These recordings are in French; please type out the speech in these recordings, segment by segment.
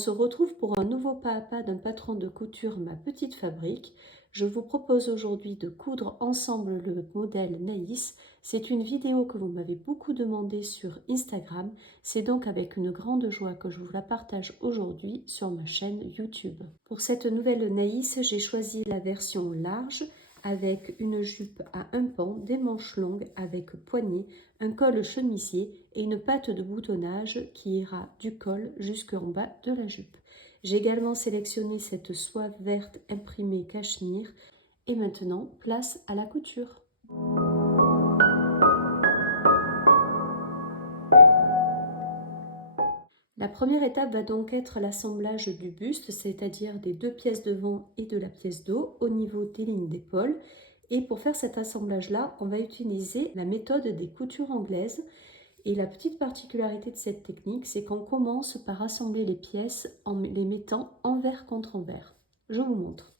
se retrouve pour un nouveau pas à pas d'un patron de couture Ma Petite Fabrique. Je vous propose aujourd'hui de coudre ensemble le modèle Naïs. C'est une vidéo que vous m'avez beaucoup demandé sur Instagram. C'est donc avec une grande joie que je vous la partage aujourd'hui sur ma chaîne YouTube. Pour cette nouvelle Naïs, j'ai choisi la version large avec une jupe à un pan, des manches longues avec poignée, un col chemisier et une patte de boutonnage qui ira du col jusqu'en bas de la jupe. J'ai également sélectionné cette soie verte imprimée cachemire et maintenant place à la couture. La première étape va donc être l'assemblage du buste, c'est-à-dire des deux pièces devant et de la pièce dos au niveau des lignes d'épaule. Et pour faire cet assemblage-là, on va utiliser la méthode des coutures anglaises. Et la petite particularité de cette technique, c'est qu'on commence par assembler les pièces en les mettant envers contre envers. Je vous montre.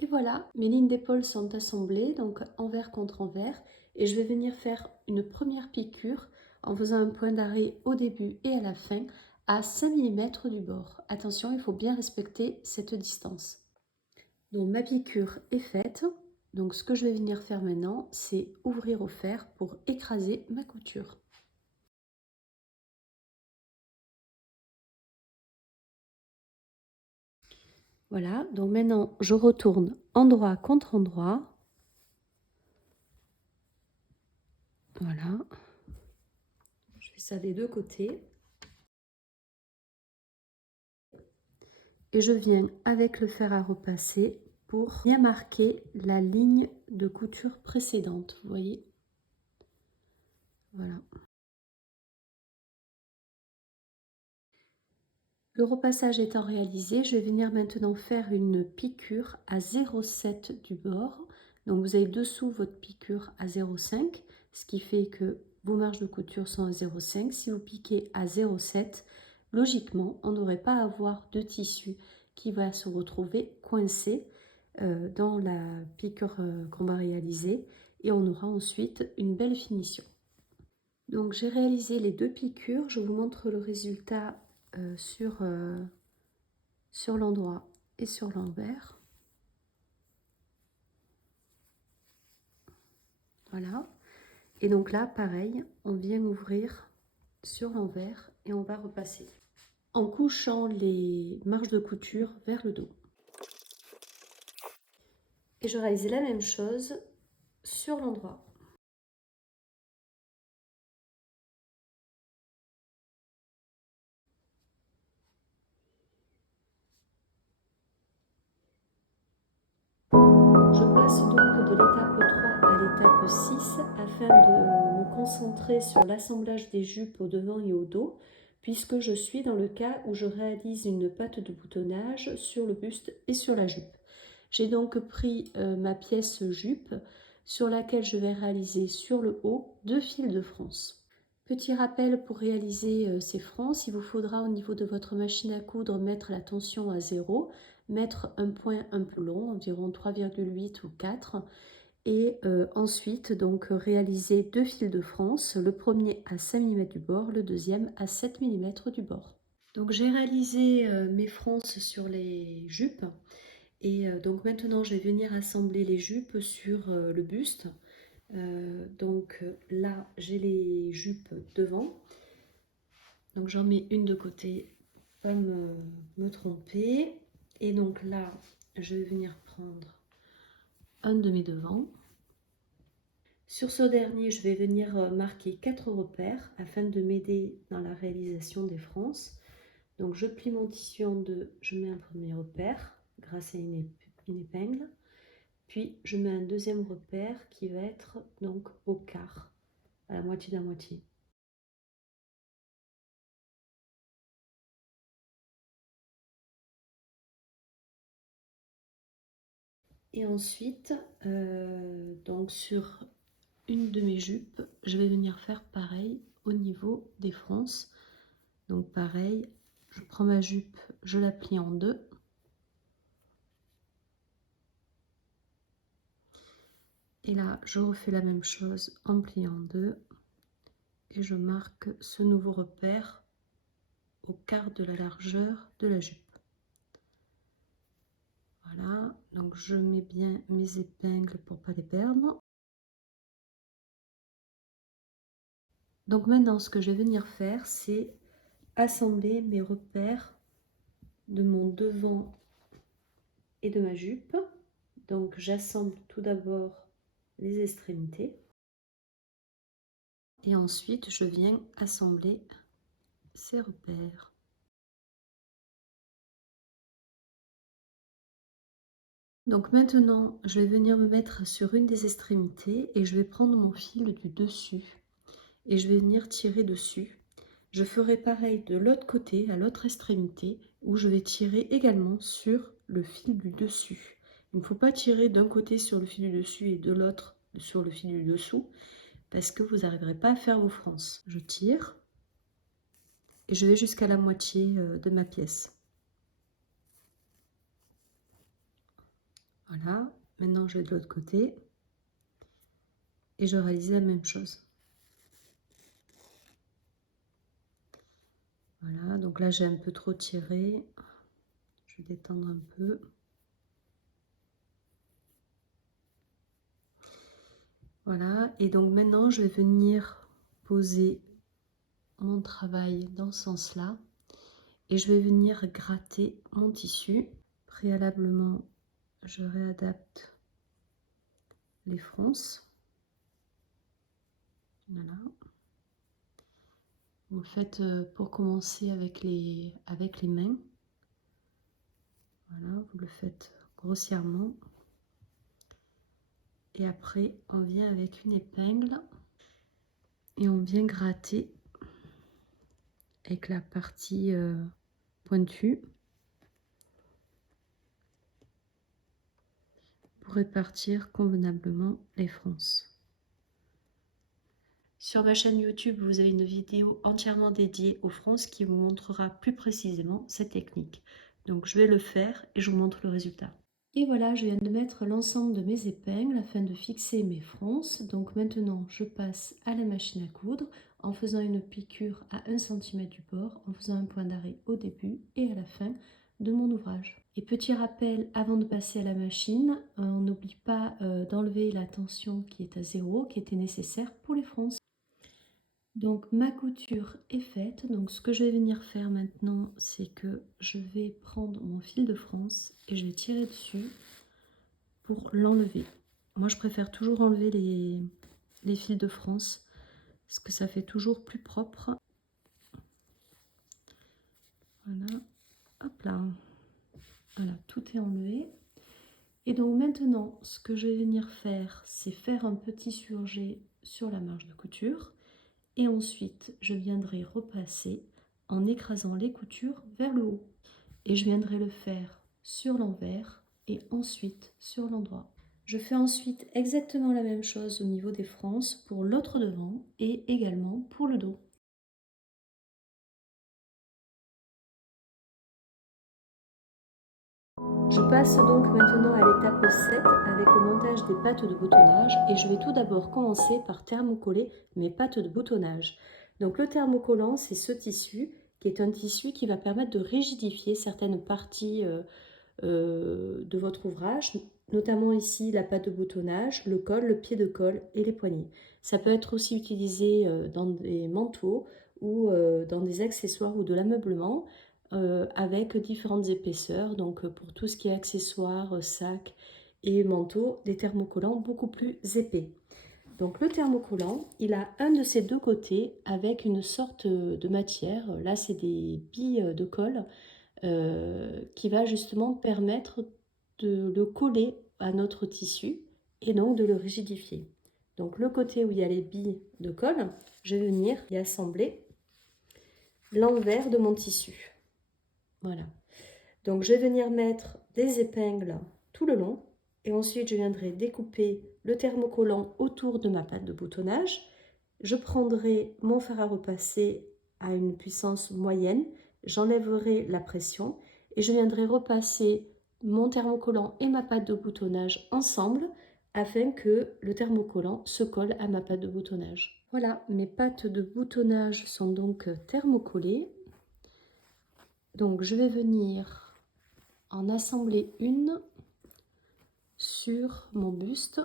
Et voilà, mes lignes d'épaule sont assemblées, donc envers contre envers. Et je vais venir faire une première piqûre en faisant un point d'arrêt au début et à la fin à 5 mm du bord. Attention, il faut bien respecter cette distance. Donc ma piqûre est faite. Donc ce que je vais venir faire maintenant, c'est ouvrir au fer pour écraser ma couture. Voilà, donc maintenant je retourne endroit contre endroit. Voilà, je fais ça des deux côtés. Et je viens avec le fer à repasser pour bien marquer la ligne de couture précédente, vous voyez. Voilà. Le repassage étant réalisé, je vais venir maintenant faire une piqûre à 0,7 du bord. Donc vous avez dessous votre piqûre à 0,5, ce qui fait que vos marges de couture sont à 0,5. Si vous piquez à 0,7, logiquement, on n'aurait pas à avoir de tissu qui va se retrouver coincé dans la piqûre qu'on va réaliser et on aura ensuite une belle finition. Donc j'ai réalisé les deux piqûres, je vous montre le résultat sur l'endroit et sur l'envers. Voilà. Et donc là, pareil, on vient ouvrir sur l'envers et on va repasser en couchant les marges de couture vers le dos. Et je réalise la même chose sur l'endroit. Je passe donc de l'étape 3 à l'étape 6 afin de me concentrer sur l'assemblage des jupes au devant et au dos, puisque je suis dans le cas où je réalise une patte de boutonnage sur le buste et sur la jupe. J'ai donc pris ma pièce jupe sur laquelle je vais réaliser sur le haut 2 fils de France. Petit rappel, pour réaliser ces frances, il vous faudra au niveau de votre machine à coudre mettre la tension à 0, mettre un point un peu long, environ 3,8 ou 4, et ensuite donc réaliser 2 fils de France, le premier à 5 mm du bord, le deuxième à 7 mm du bord. Donc j'ai réalisé mes frances sur les jupes, et donc maintenant je vais venir assembler les jupes sur le buste. Donc là j'ai les jupes devant, donc j'en mets une de côté, pas me tromper, et donc là je vais venir prendre un de mes devants. Sur ce dernier je vais venir marquer 4 repères afin de m'aider dans la réalisation des frances. Donc je plie mon tissu en deux, je mets un premier repère grâce à une épingle. Puis je mets un deuxième repère qui va être donc au quart, à la moitié de la moitié. Et ensuite, donc sur une de mes jupes, je vais venir faire pareil au niveau des frances. Donc pareil, je prends ma jupe, je la plie en deux. Et là, je refais la même chose en pliant en deux et je marque ce nouveau repère au quart de la largeur de la jupe. Voilà, donc je mets bien mes épingles pour pas les perdre. Donc maintenant, ce que je vais venir faire, c'est assembler mes repères de mon devant et de ma jupe. Donc j'assemble tout d'abord les extrémités et ensuite je viens assembler ces repères. Donc maintenant, je vais venir me mettre sur une des extrémités et je vais prendre mon fil du dessus et je vais venir tirer dessus. Je ferai pareil de l'autre côté, à l'autre extrémité, où je vais tirer également sur le fil du dessus. Il ne faut pas tirer d'un côté sur le fil du dessus et de l'autre sur le fil du dessous, parce que vous n'arriverez pas à faire vos frances. Je tire et je vais jusqu'à la moitié de ma pièce. Voilà, maintenant je vais de l'autre côté et je réalise la même chose. Voilà, donc là j'ai un peu trop tiré, je vais détendre un peu. Voilà, et donc maintenant je vais venir poser mon travail dans ce sens-là et je vais venir gratter mon tissu. Préalablement, je réadapte les fronces. Voilà. Vous le faites pour commencer avec les mains. Voilà, vous le faites grossièrement. Et après, on vient avec une épingle et on vient gratter avec la partie pointue pour répartir convenablement les fronces. Sur ma chaîne YouTube, vous avez une vidéo entièrement dédiée aux fronces qui vous montrera plus précisément cette technique. Donc je vais le faire et je vous montre le résultat. Et voilà, je viens de mettre l'ensemble de mes épingles afin de fixer mes fronces. Donc maintenant, je passe à la machine à coudre en faisant une piqûre à 1 cm du bord, en faisant un point d'arrêt au début et à la fin de mon ouvrage. Et petit rappel, avant de passer à la machine, on n'oublie pas d'enlever la tension qui est à 0, qui était nécessaire pour les fronces. Donc ma couture est faite, donc ce que je vais venir faire maintenant, c'est que je vais prendre mon fil de France et je vais tirer dessus pour l'enlever. Moi je préfère toujours enlever les fils de France parce que ça fait toujours plus propre. Voilà, hop là, voilà, tout est enlevé. Et donc maintenant, ce que je vais venir faire, c'est faire un petit surjet sur la marge de couture. Et ensuite, je viendrai repasser en écrasant les coutures vers le haut. Et je viendrai le faire sur l'envers et ensuite sur l'endroit. Je fais ensuite exactement la même chose au niveau des fronces pour l'autre devant et également pour le dos. Je passe donc maintenant à l'étape 7 avec le montage des pattes de boutonnage et je vais tout d'abord commencer par thermocoller mes pattes de boutonnage. Donc le thermocollant, c'est ce tissu qui est un tissu qui va permettre de rigidifier certaines parties de votre ouvrage, notamment ici la patte de boutonnage, le col, le pied de colle et les poignets. Ça peut être aussi utilisé dans des manteaux ou dans des accessoires ou de l'ameublement avec différentes épaisseurs. Donc pour tout ce qui est accessoires, sacs et manteaux, des thermocollants beaucoup plus épais. Donc le thermocollant, il a un de ces deux côtés avec une sorte de matière. Là, c'est des billes de colle qui va justement permettre de le coller à notre tissu et donc de le rigidifier. Donc le côté où il y a les billes de colle, je vais venir y assembler l'envers de mon tissu. Voilà. Donc je vais venir mettre des épingles tout le long et ensuite je viendrai découper le thermocollant autour de ma patte de boutonnage. Je prendrai mon fer à repasser à une puissance moyenne, j'enlèverai la pression et je viendrai repasser mon thermocollant et ma pâte de boutonnage ensemble afin que le thermocollant se colle à ma pâte de boutonnage. Voilà, mes pâtes de boutonnage sont donc thermocollées. Donc je vais venir en assembler une sur mon buste.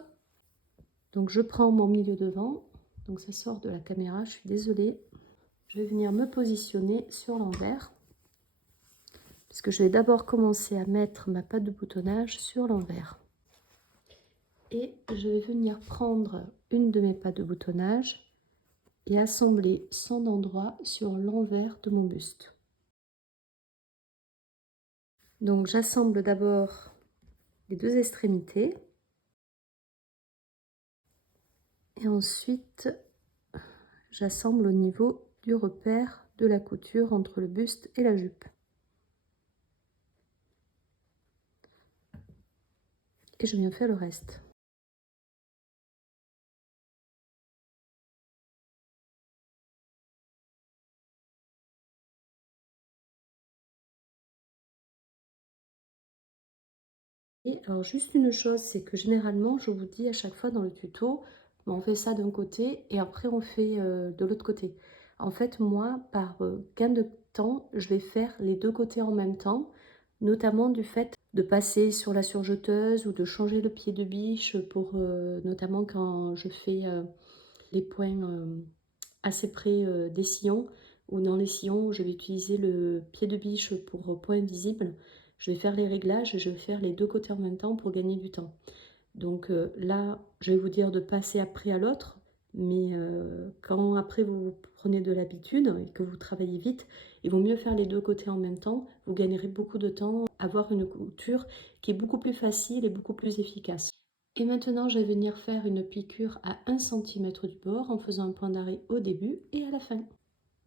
Donc je prends mon milieu devant, donc ça sort de la caméra, je suis désolée. Je vais venir me positionner sur l'envers, parce que je vais d'abord commencer à mettre ma pâte de boutonnage sur l'envers. Et je vais venir prendre une de mes pâtes de boutonnage et assembler son endroit sur l'envers de mon buste. Donc j'assemble d'abord les deux extrémités et ensuite j'assemble au niveau du repère de la couture entre le buste et la jupe. Et je viens faire le reste. Et alors juste une chose, c'est que généralement, je vous dis à chaque fois dans le tuto, on fait ça d'un côté et après on fait de l'autre côté. En fait, moi, par gain de temps, je vais faire les deux côtés en même temps, notamment du fait de passer sur la surjeteuse ou de changer le pied de biche pour notamment quand je fais les points assez près des sillons ou dans les sillons, je vais utiliser le pied de biche pour point visible. Je vais faire les réglages et je vais faire les deux côtés en même temps pour gagner du temps. Donc là, je vais vous dire de passer après à l'autre, mais quand après vous prenez de l'habitude et que vous travaillez vite, il vaut mieux faire les deux côtés en même temps. Vous gagnerez beaucoup de temps, avoir une couture qui est beaucoup plus facile et beaucoup plus efficace. Et maintenant, je vais venir faire une piqûre à 1 cm du bord en faisant un point d'arrêt au début et à la fin.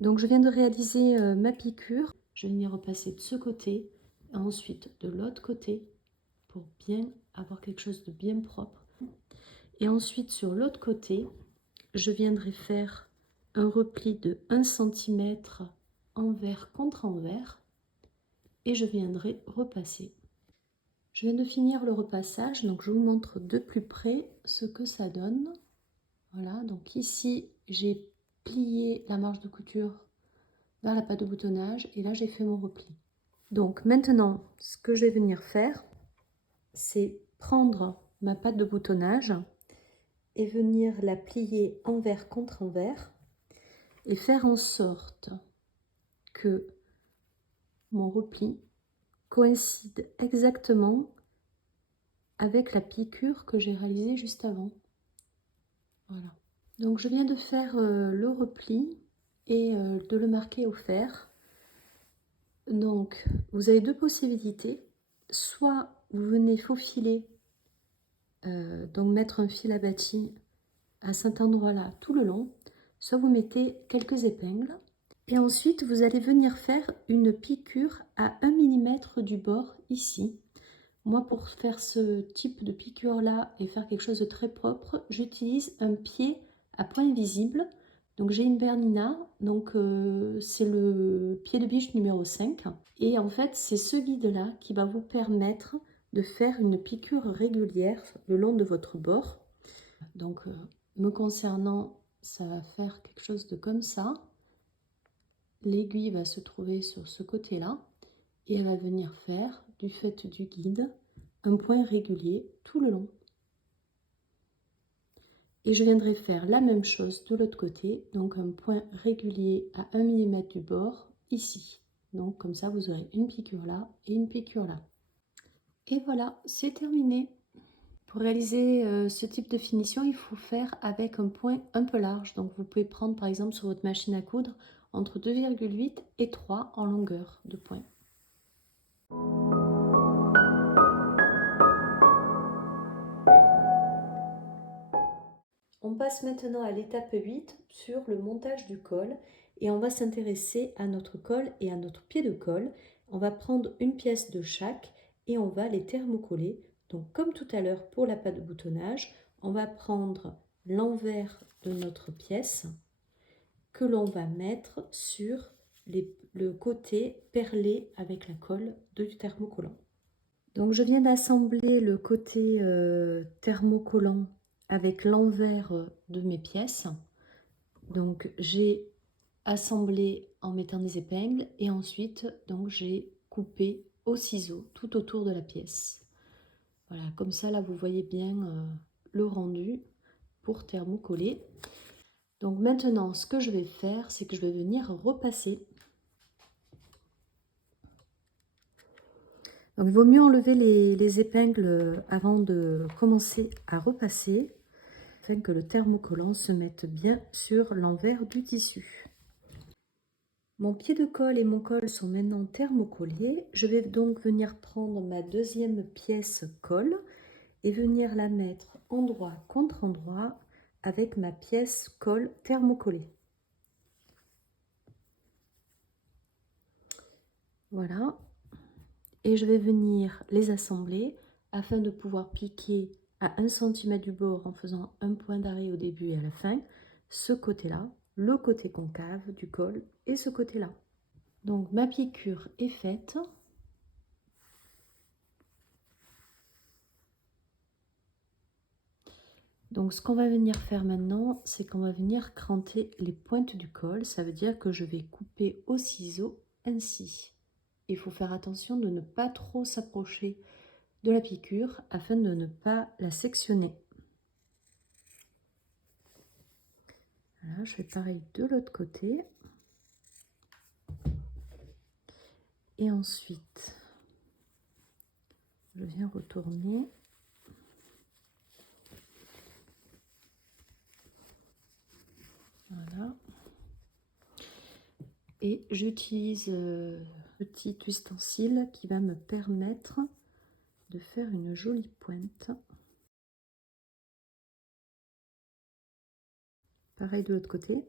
Donc je viens de réaliser ma piqûre. Je vais venir repasser de ce côté et ensuite de l'autre côté pour bien avoir quelque chose de bien propre. Et ensuite sur l'autre côté, je viendrai faire un repli de 1 cm envers contre envers et je viendrai repasser. Je viens de finir le repassage, donc je vous montre de plus près ce que ça donne. Voilà, donc ici j'ai plié la marge de couture vers la pâte de boutonnage et là j'ai fait mon repli. Donc maintenant, ce que je vais venir faire, c'est prendre ma pâte de boutonnage et venir la plier envers contre envers et faire en sorte que mon repli coïncide exactement avec la piqûre que j'ai réalisée juste avant. Voilà. Donc je viens de faire le repli et de le marquer au fer. Donc vous avez deux possibilités. Soit vous venez faufiler, donc mettre un fil abattis à cet endroit-là tout le long, soit vous mettez quelques épingles. Et ensuite, vous allez venir faire une piqûre à 1 mm du bord ici. Moi, pour faire ce type de piqûre-là et faire quelque chose de très propre, j'utilise un pied à point visible. Donc j'ai une Bernina, donc c'est le pied de biche numéro 5. Et en fait, c'est ce guide-là qui va vous permettre de faire une piqûre régulière le long de votre bord. Donc me concernant, ça va faire quelque chose de comme ça. L'aiguille va se trouver sur ce côté-là et elle va venir faire, du fait du guide, un point régulier tout le long. Et je viendrai faire la même chose de l'autre côté, donc un point régulier à 1 mm du bord, ici. Donc comme ça, vous aurez une piqûre là et une piqûre là. Et voilà, c'est terminé. Pour réaliser ce type de finition, il faut faire avec un point un peu large. Donc vous pouvez prendre par exemple sur votre machine à coudre entre 2,8 et 3 en longueur de point. On passe maintenant à l'étape 8 sur le montage du col et on va s'intéresser à notre col et à notre pied de col. On va prendre une pièce de chaque et on va les thermocoller. Donc comme tout à l'heure pour la pâte de boutonnage, on va prendre l'envers de notre pièce que l'on va mettre sur le côté perlé avec la colle du thermocollant. Donc je viens d'assembler le côté thermocollant avec l'envers de mes pièces. Donc j'ai assemblé en mettant des épingles et ensuite donc j'ai coupé au ciseau tout autour de la pièce. Voilà, comme ça là vous voyez bien le rendu pour thermocoller. Donc maintenant ce que je vais faire, c'est que je vais venir repasser. Donc il vaut mieux enlever les épingles avant de commencer à repasser, afin que le thermocollant se mette bien sur l'envers du tissu. Mon pied de colle et mon col sont maintenant thermocollés. Je vais donc venir prendre ma deuxième pièce colle et venir la mettre endroit contre endroit avec ma pièce colle thermocollée. Voilà. Et je vais venir les assembler afin de pouvoir piquer à 1 cm du bord en faisant un point d'arrêt au début et à la fin, ce côté-là, le côté concave du col et ce côté-là. Donc ma piqûre est faite. Donc ce qu'on va venir faire maintenant, c'est qu'on va venir cranter les pointes du col. Ça veut dire que je vais couper au ciseau ainsi. Il faut faire attention de ne pas trop s'approcher de la piqûre afin de ne pas la sectionner. Voilà, je fais pareil de l'autre côté. Et ensuite, je viens retourner. Voilà. Et j'utilise petit ustensile qui va me permettre de faire une jolie pointe. Pareil de l'autre côté.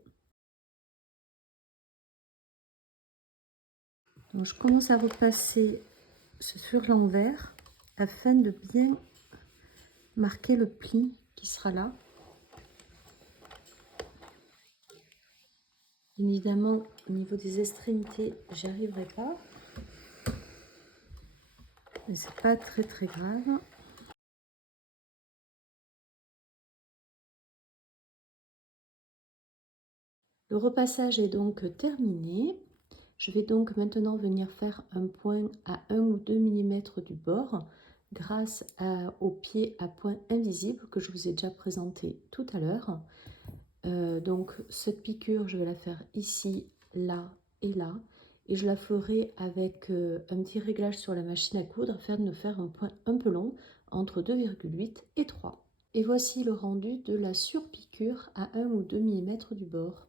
Donc je commence à repasser sur l'envers afin de bien marquer le pli qui sera là. Évidemment, au niveau des extrémités, j'y arriverai pas. Mais c'est pas très grave. Le repassage est donc terminé. Je vais donc maintenant venir faire un point à 1 ou 2 mm du bord grâce au pied à point invisible que je vous ai déjà présenté tout à l'heure. Donc cette piqûre, je vais la faire ici, là et là. Et je la ferai avec un petit réglage sur la machine à coudre afin de faire un point un peu long entre 2,8 et 3. Et voici le rendu de la surpiqûre à 1 ou 2 mm du bord.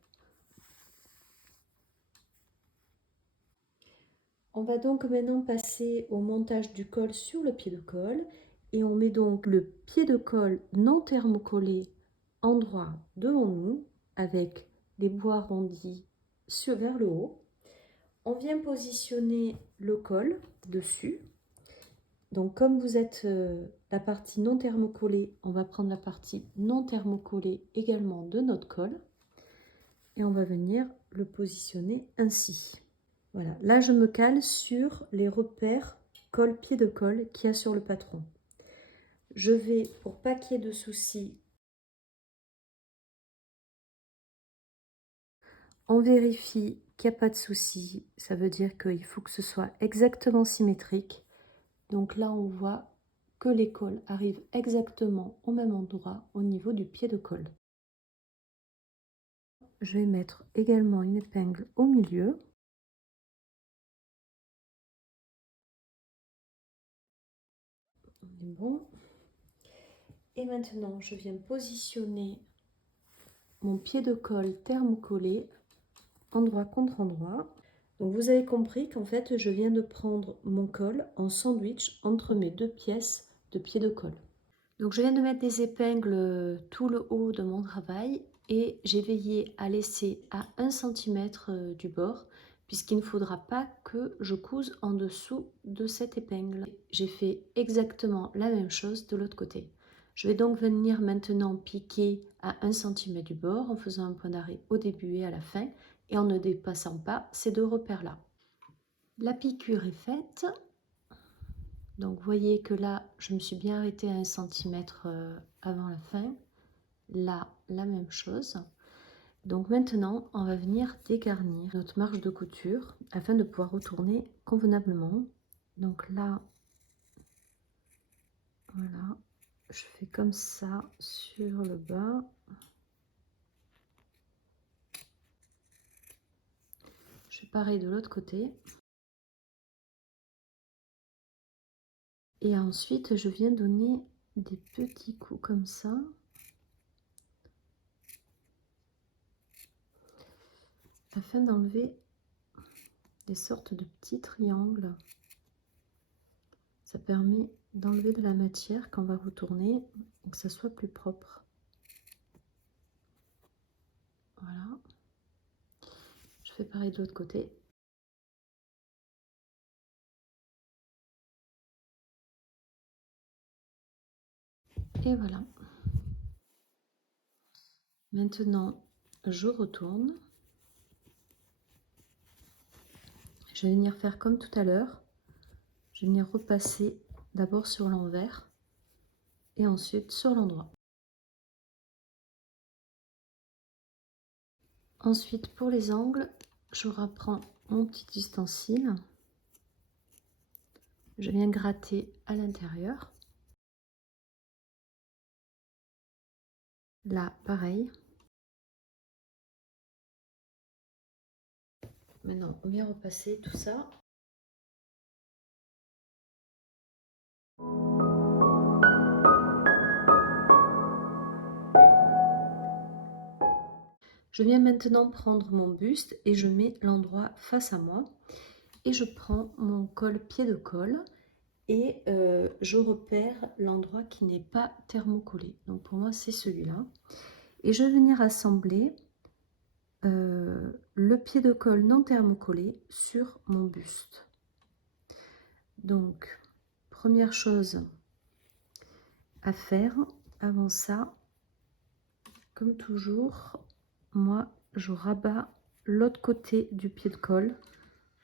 On va donc maintenant passer au montage du col sur le pied de colle et on met donc le pied de colle non thermocollé endroit devant nous avec les bouts arrondis vers le haut. On vient positionner le col dessus. Donc comme vous êtes la partie non thermocollée, on va prendre la partie non thermocollée également de notre col et on va venir le positionner ainsi. Voilà, là je me cale sur les repères col, pied de colle qu'il y a sur le patron. Je vais, pour pas qu'il y ait de soucis, on vérifie qu'il n'y a pas de soucis. Ça veut dire qu'il faut que ce soit exactement symétrique. Donc là on voit que les cols arrivent exactement au même endroit au niveau du pied de colle. Je vais mettre également une épingle au milieu. On est bon. Et maintenant, je viens positionner mon pied de colle thermocollé endroit contre endroit. Donc vous avez compris qu'en fait, je viens de prendre mon col en sandwich entre mes deux pièces de pied de colle. Donc je viens de mettre des épingles tout le haut de mon travail et j'ai veillé à laisser à 1 cm du bord puisqu'il ne faudra pas que je couse en dessous de cette épingle. J'ai fait exactement la même chose de l'autre côté. Je vais donc venir maintenant piquer à 1 cm du bord en faisant un point d'arrêt au début et à la fin et en ne dépassant pas ces deux repères-là. La piqûre est faite. Donc vous voyez que là, je me suis bien arrêtée à 1 centimètre avant la fin. Là, la même chose. Donc maintenant, on va venir dégarnir notre marge de couture afin de pouvoir retourner convenablement. Donc là, voilà, je fais comme ça sur le bas. Je fais pareil de l'autre côté. Et ensuite, je viens donner des petits coups comme ça. Afin d'enlever des sortes de petits triangles. Ça permet d'enlever de la matière quand on va retourner et que ça soit plus propre. Voilà. Je fais pareil de l'autre côté. Et voilà. Maintenant, je retourne. Je vais venir faire comme tout à l'heure. Je vais venir repasser d'abord sur l'envers et ensuite sur l'endroit. Ensuite, pour les angles, je reprends mon petit ustensile. Je viens gratter à l'intérieur. Là, pareil. Maintenant, on vient repasser tout ça. Je viens maintenant prendre mon buste et je mets l'endroit face à moi. Et je prends mon col pied de colle et je repère l'endroit qui n'est pas thermocollé. Donc pour moi, c'est celui-là. Et je vais venir assembler le pied de colle non thermocollé sur mon buste. Donc, première chose à faire avant ça, comme toujours, moi je rabats l'autre côté du pied de colle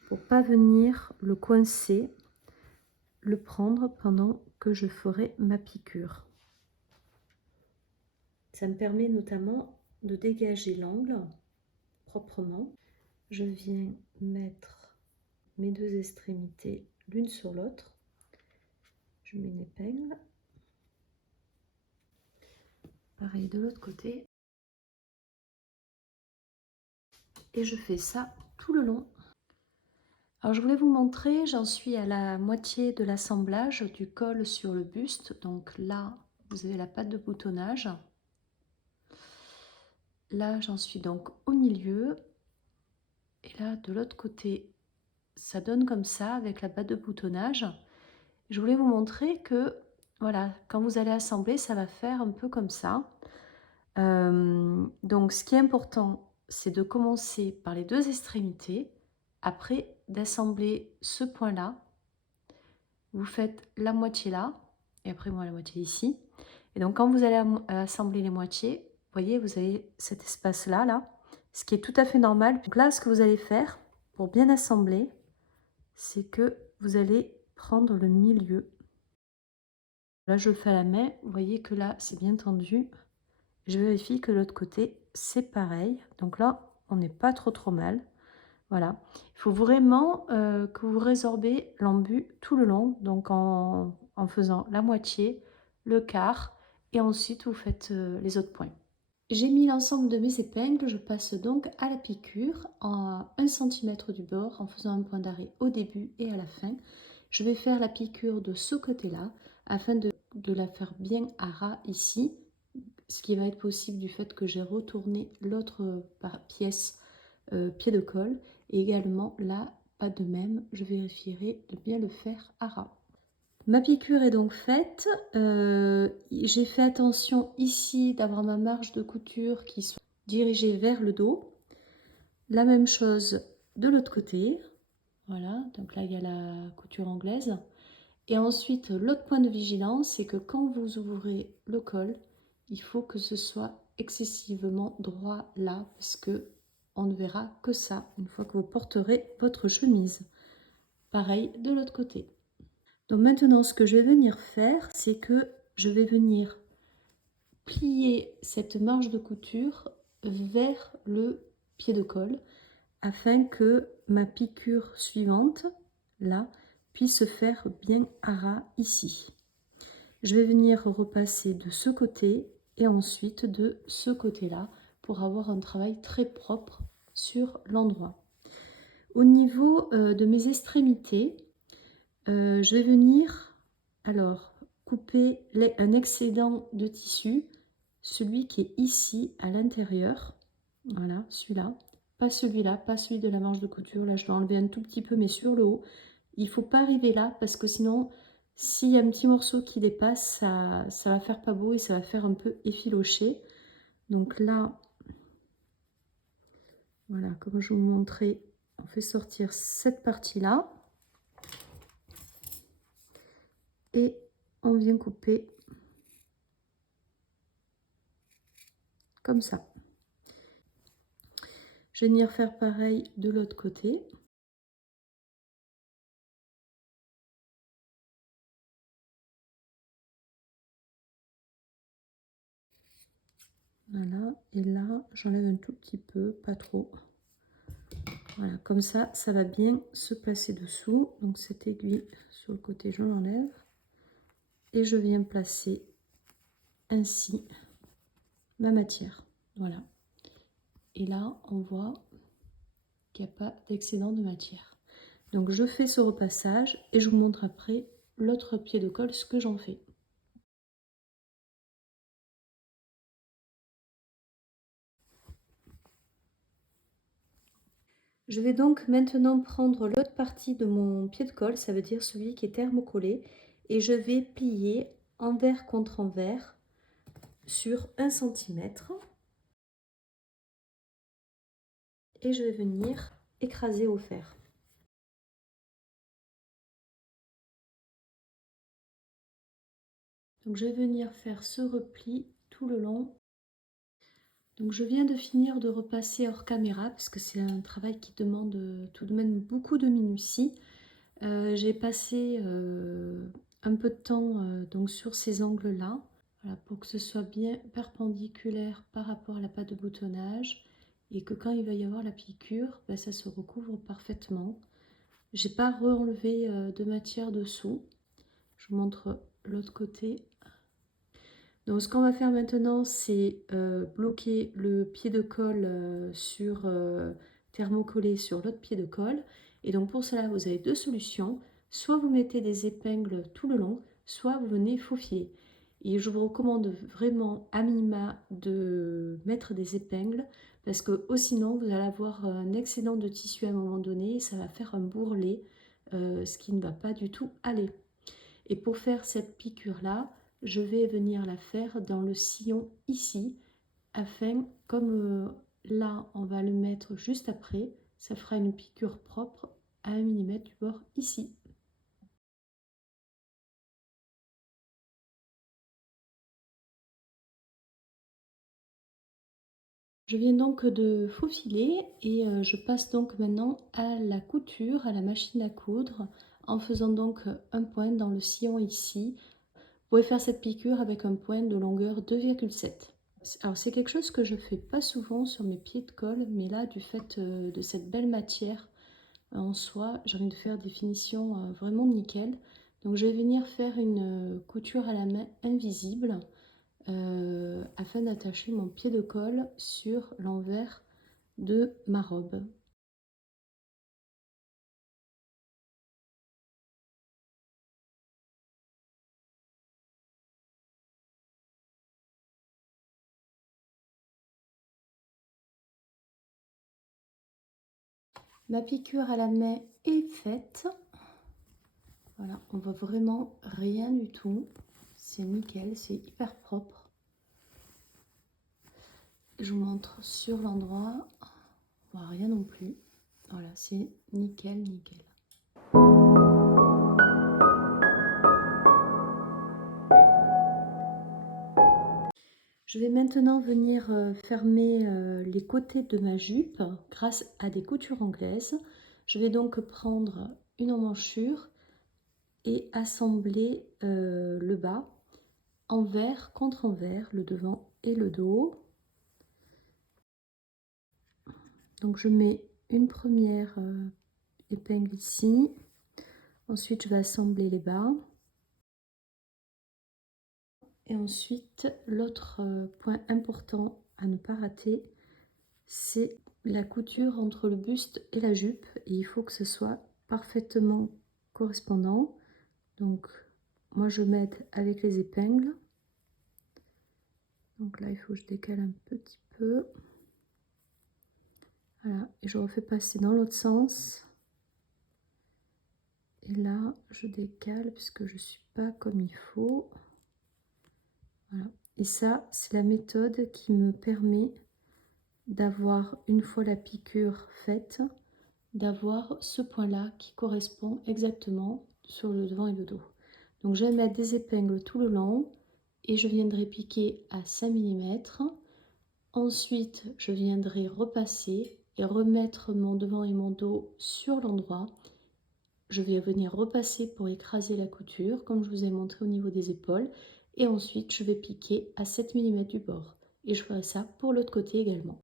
pour pas venir le coincer, le prendre pendant que je ferai ma piqûre. Ça me permet notamment de dégager l'angle proprement. Je viens mettre mes deux extrémités l'une sur l'autre. Je mets une épingle. Pareil de l'autre côté. Et je fais ça tout le long. Alors je voulais vous montrer, j'en suis à la moitié de l'assemblage du col sur le buste. Donc là, vous avez la patte de boutonnage. Là, j'en suis donc au milieu. Et là, de l'autre côté, ça donne comme ça avec la patte de boutonnage. Je voulais vous montrer que, voilà, quand vous allez assembler, ça va faire un peu comme ça. Donc, ce qui est important, c'est de commencer par les deux extrémités. Après, d'assembler ce point-là. Vous faites la moitié là, et après moi la moitié ici. Et donc, quand vous allez assembler les moitiés, vous voyez, vous avez cet espace-là, là, ce qui est tout à fait normal. Donc là, ce que vous allez faire pour bien assembler, c'est que vous allez prendre le milieu. Là, je le fais à la main. Vous voyez que là, c'est bien tendu. Je vérifie que de l'autre côté, c'est pareil. Donc là, on n'est pas trop mal. Voilà. Il faut vraiment que vous résorbez l'embu tout le long. Donc en faisant la moitié, le quart. Et ensuite, vous faites les autres points. J'ai mis l'ensemble de mes épingles. Je passe donc à la piqûre en 1 cm du bord en faisant un point d'arrêt au début et à la fin. Je vais faire la piqûre de ce côté-là afin de la faire bien à ras ici. Ce qui va être possible du fait que j'ai retourné l'autre pièce pied de colle. Et également là, pas de même, je vérifierai de bien le faire à ras. Ma piqûre est donc faite. J'ai fait attention ici d'avoir ma marge de couture qui soit dirigée vers le dos. La même chose de l'autre côté. Voilà, donc là il y a la couture anglaise. Et ensuite, l'autre point de vigilance, c'est que quand vous ouvrez le col, il faut que ce soit excessivement droit là, parce que on ne verra que ça une fois que vous porterez votre chemise. Pareil de l'autre côté. Donc maintenant, ce que je vais venir faire, c'est que je vais venir plier cette marge de couture vers le pied de colle afin que ma piqûre suivante, là, puisse se faire bien à ras ici. Je vais venir repasser de ce côté et ensuite de ce côté-là pour avoir un travail très propre sur l'endroit. Au niveau de mes extrémités, je vais venir alors couper un excédent de tissu, celui qui est ici à l'intérieur, voilà, celui-là, pas celui-là, pas celui de la marge de couture, là je dois enlever un tout petit peu mais sur le haut. Il ne faut pas arriver là parce que sinon, s'il y a un petit morceau qui dépasse, ça va faire pas beau et ça va faire un peu effiloché. Donc là, voilà, comme je vous montrais, on fait sortir cette partie-là. Et on vient couper comme ça. Je vais venir faire pareil de l'autre côté. Voilà, et là, j'enlève un tout petit peu, pas trop. Voilà, comme ça, ça va bien se placer dessous. Donc cette aiguille sur le côté, je l'enlève. Et je viens placer ainsi ma matière. Voilà. Et là, on voit qu'il n'y a pas d'excédent de matière. Donc je fais ce repassage et je vous montre après l'autre pied de colle, ce que j'en fais. Je vais donc maintenant prendre l'autre partie de mon pied de colle, ça veut dire celui qui est thermocollé, et je vais plier envers contre envers sur 1 cm. Et je vais venir écraser au fer. Donc je vais venir faire ce repli tout le long. Donc je viens de finir de repasser hors caméra parce que c'est un travail qui demande tout de même beaucoup de minutie. J'ai passé un peu de temps donc sur ces angles-là, voilà, pour que ce soit bien perpendiculaire par rapport à la pâte de boutonnage et que quand il va y avoir la piqûre, ben, ça se recouvre parfaitement. J'ai pas re-enlevé de matière dessous. Je vous montre l'autre côté. Donc ce qu'on va faire maintenant, c'est bloquer le pied de colle thermocollé sur l'autre pied de colle. Et donc pour cela, vous avez deux solutions. Soit vous mettez des épingles tout le long, soit vous venez faufiler. Et je vous recommande vraiment à minima de mettre des épingles parce que sinon vous allez avoir un excédent de tissu à un moment donné et ça va faire un bourrelet, ce qui ne va pas du tout aller. Et pour faire cette piqûre-là, je vais venir la faire dans le sillon ici, afin, comme là, on va le mettre juste après, ça fera une piqûre propre à 1 mm du bord ici. Je viens donc de faufiler et je passe donc maintenant à la couture, à la machine à coudre, en faisant donc un point dans le sillon ici. Vous pouvez faire cette piqûre avec un point de longueur 2,7. Alors c'est quelque chose que je fais pas souvent sur mes pieds de colle, mais là du fait de cette belle matière en soie, j'ai envie de faire des finitions vraiment nickel. Donc je vais venir faire une couture à la main invisible afin d'attacher mon pied de colle sur l'envers de ma robe. Ma piqûre à la main est faite. Voilà, on voit vraiment rien du tout. C'est nickel, c'est hyper propre. Je vous montre sur l'endroit, on voit rien non plus. Voilà, c'est nickel, nickel. Je vais maintenant venir fermer les côtés de ma jupe grâce à des coutures anglaises. Je vais donc prendre une emmanchure et assembler le bas, envers contre envers, le devant et le dos. Donc je mets une première épingle ici, ensuite je vais assembler les bas. Et ensuite, l'autre point important à ne pas rater, c'est la couture entre le buste et la jupe. Et il faut que ce soit parfaitement correspondant. Donc, moi je m'aide avec les épingles. Donc là, il faut que je décale un petit peu. Voilà, et je refais passer dans l'autre sens. Et là, je décale puisque je ne suis pas comme il faut. Voilà. Et ça, c'est la méthode qui me permet d'avoir, une fois la piqûre faite, d'avoir ce point-là qui correspond exactement sur le devant et le dos. Donc je vais mettre des épingles tout le long et je viendrai piquer à 5 mm. Ensuite, je viendrai repasser et remettre mon devant et mon dos sur l'endroit. Je vais venir repasser pour écraser la couture, comme je vous ai montré au niveau des épaules. Et ensuite, je vais piquer à 7 mm du bord. Et je ferai ça pour l'autre côté également.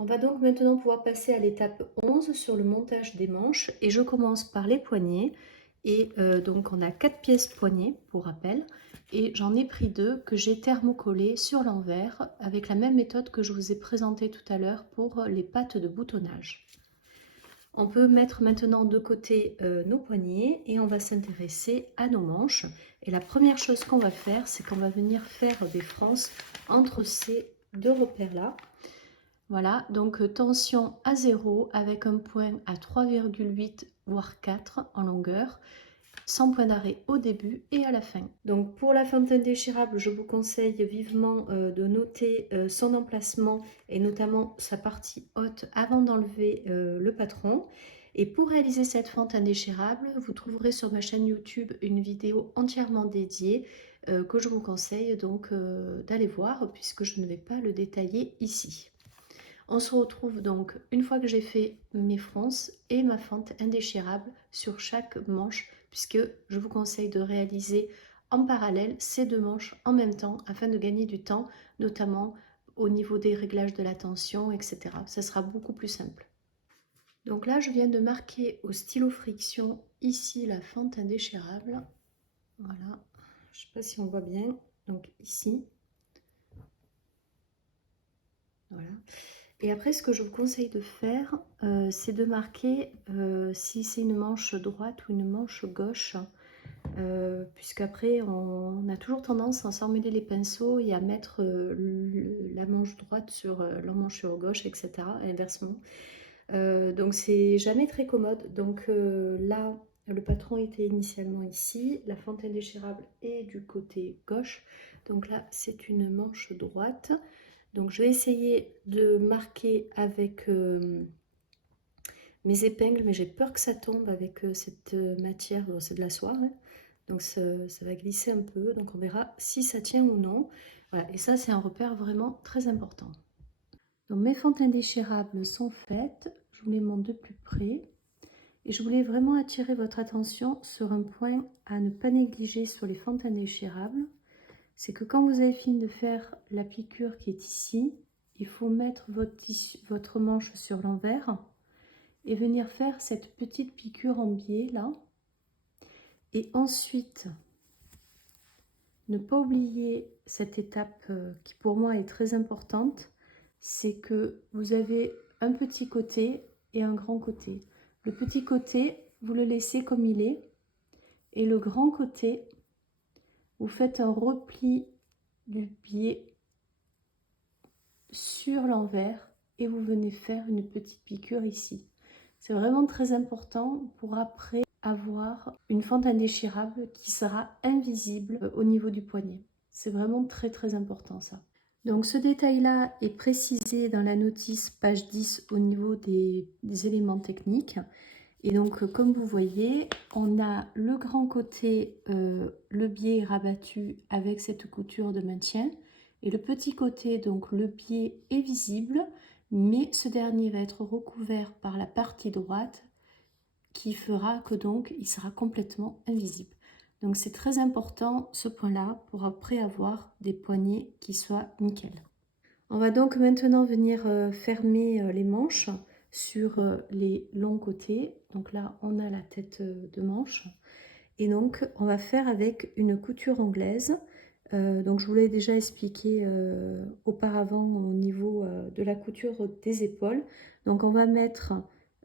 On va donc maintenant pouvoir passer à l'étape 11 sur le montage des manches et je commence par les poignets et donc on a 4 pièces poignets pour rappel et j'en ai pris 2 que j'ai thermocollées sur l'envers avec la même méthode que je vous ai présentée tout à l'heure pour les pattes de boutonnage. On peut mettre maintenant de côté nos poignets et on va s'intéresser à nos manches. Et la première chose qu'on va faire, c'est qu'on va venir faire des frances entre ces deux repères-là. Voilà, donc tension à 0 avec un point à 3,8 voire 4 en longueur, sans point d'arrêt au début et à la fin. Donc pour la fente indéchirable, je vous conseille vivement de noter son emplacement et notamment sa partie haute avant d'enlever le patron. Et pour réaliser cette fente indéchirable, vous trouverez sur ma chaîne YouTube une vidéo entièrement dédiée que je vous conseille donc d'aller voir puisque je ne vais pas le détailler ici. On se retrouve donc une fois que j'ai fait mes fronces et ma fente indéchirable sur chaque manche puisque je vous conseille de réaliser en parallèle ces deux manches en même temps afin de gagner du temps, notamment au niveau des réglages de la tension, etc. Ça sera beaucoup plus simple. Donc là, je viens de marquer au stylo friction ici la fente indéchirable. Voilà, je ne sais pas si on voit bien, donc ici. Voilà. Et après, ce que je vous conseille de faire, c'est de marquer si c'est une manche droite ou une manche gauche, puisqu'après, on a toujours tendance à s'emmêler les pinceaux et à mettre la manche droite sur l'emmanchure gauche, etc., et inversement. Donc, c'est jamais très commode. Donc là, le patron était initialement ici, la fente indéchirable est du côté gauche. Donc là, c'est une manche droite. Donc je vais essayer de marquer avec mes épingles, mais j'ai peur que ça tombe avec cette matière, bon, c'est de la soie, hein. Donc ça va glisser un peu, donc on verra si ça tient ou non. Voilà, et ça c'est un repère vraiment très important. Donc mes fentes indéchirables sont faites, je vous les montre de plus près. Et je voulais vraiment attirer votre attention sur un point à ne pas négliger sur les fentes indéchirables. C'est que quand vous avez fini de faire la piqûre qui est ici, il faut mettre votre manche sur l'envers et venir faire cette petite piqûre en biais là. Et ensuite, ne pas oublier cette étape qui pour moi est très importante, c'est que vous avez un petit côté et un grand côté. Le petit côté, vous le laissez comme il est et le grand côté, vous faites un repli du biais sur l'envers et vous venez faire une petite piqûre ici. C'est vraiment très important pour après avoir une fente indéchirable qui sera invisible au niveau du poignet. C'est vraiment très important ça. Donc ce détail-là est précisé dans la notice page 10 au niveau des éléments techniques. Et donc comme vous voyez, on a le grand côté, le biais rabattu avec cette couture de maintien. Et le petit côté, donc le biais est visible, mais ce dernier va être recouvert par la partie droite qui fera que donc il sera complètement invisible. Donc c'est très important ce point-là pour après avoir des poignets qui soient nickel. On va donc maintenant venir fermer les manches sur les longs côtés. Donc là on a la tête de manche et donc on va faire avec une couture anglaise. Donc je vous l'ai déjà expliqué auparavant au niveau de la couture des épaules. Donc on va mettre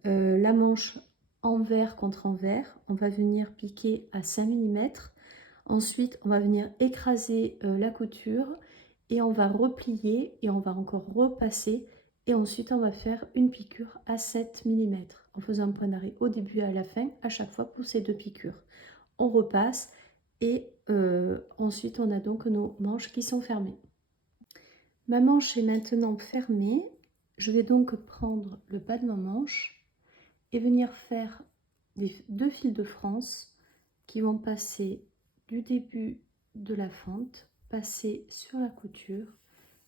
la manche envers contre envers. On va venir piquer à 5 mm. Ensuite on va venir écraser la couture et on va replier et on va encore repasser et ensuite on va faire une piqûre à 7 mm en faisant un point d'arrêt au début et à la fin à chaque fois pour ces deux piqûres. On repasse et ensuite on a donc nos manches qui sont fermées. Ma manche est maintenant fermée. Je vais donc prendre le bas de ma manche et venir faire deux fils de France qui vont passer du début de la fente, passer sur la couture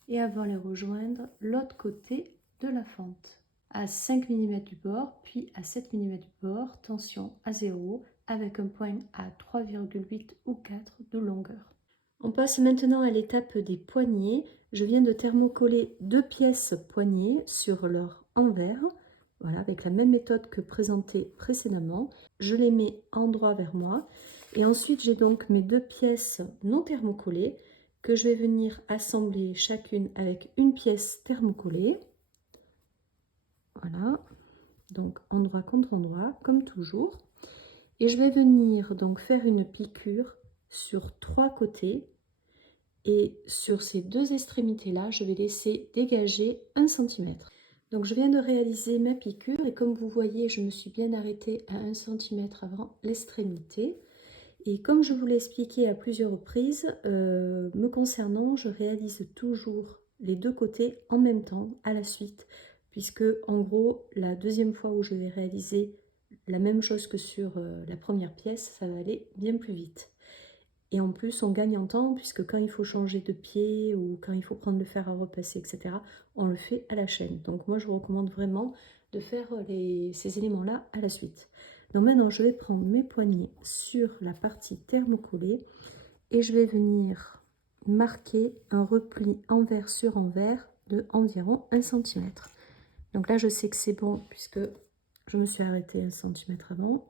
et avant les rejoindre l'autre côté de la fente à 5 mm du bord puis à 7 mm du bord, tension à 0 avec un point à 3,8 ou 4 de longueur. On passe maintenant à l'étape des poignets. Je viens de thermocoller deux pièces poignets sur leur envers, voilà, avec la même méthode que présentée précédemment. Je les mets endroit vers moi et ensuite j'ai donc mes deux pièces non thermocollées que je vais venir assembler chacune avec une pièce thermocollée. Voilà, donc endroit contre endroit comme toujours. Et je vais venir donc faire une piqûre sur trois côtés. Et sur ces deux extrémités là, je vais laisser dégager 1 cm. Donc je viens de réaliser ma piqûre et comme vous voyez, je me suis bien arrêtée à 1 cm avant l'extrémité. Et comme je vous l'ai expliqué à plusieurs reprises, me concernant, je réalise toujours les deux côtés en même temps, à la suite, puisque en gros, la deuxième fois où je vais réaliser la même chose que sur la première pièce, ça va aller bien plus vite. Et en plus, on gagne en temps, puisque quand il faut changer de pied ou quand il faut prendre le fer à repasser, etc., on le fait à la chaîne. Donc moi, je vous recommande vraiment de faire ces éléments-là à la suite. Donc maintenant, je vais prendre mes poignets sur la partie thermocollée et je vais venir marquer un repli envers sur envers de environ 1 cm. Donc là, je sais que c'est bon puisque je me suis arrêtée 1 cm avant.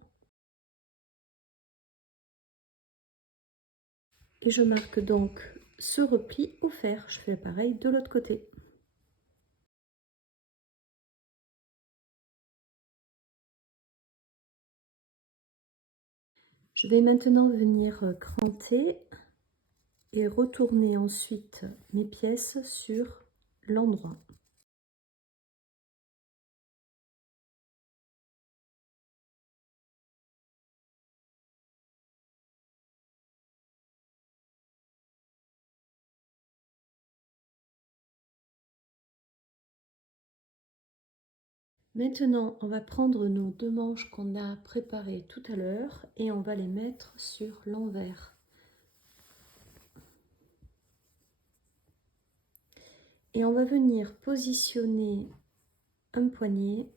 Et je marque donc ce repli au fer. Je fais pareil de l'autre côté. Je vais maintenant venir cranter et retourner ensuite mes pièces sur l'endroit. Maintenant, on va prendre nos deux manches qu'on a préparées tout à l'heure et on va les mettre sur l'envers. Et on va venir positionner un poignet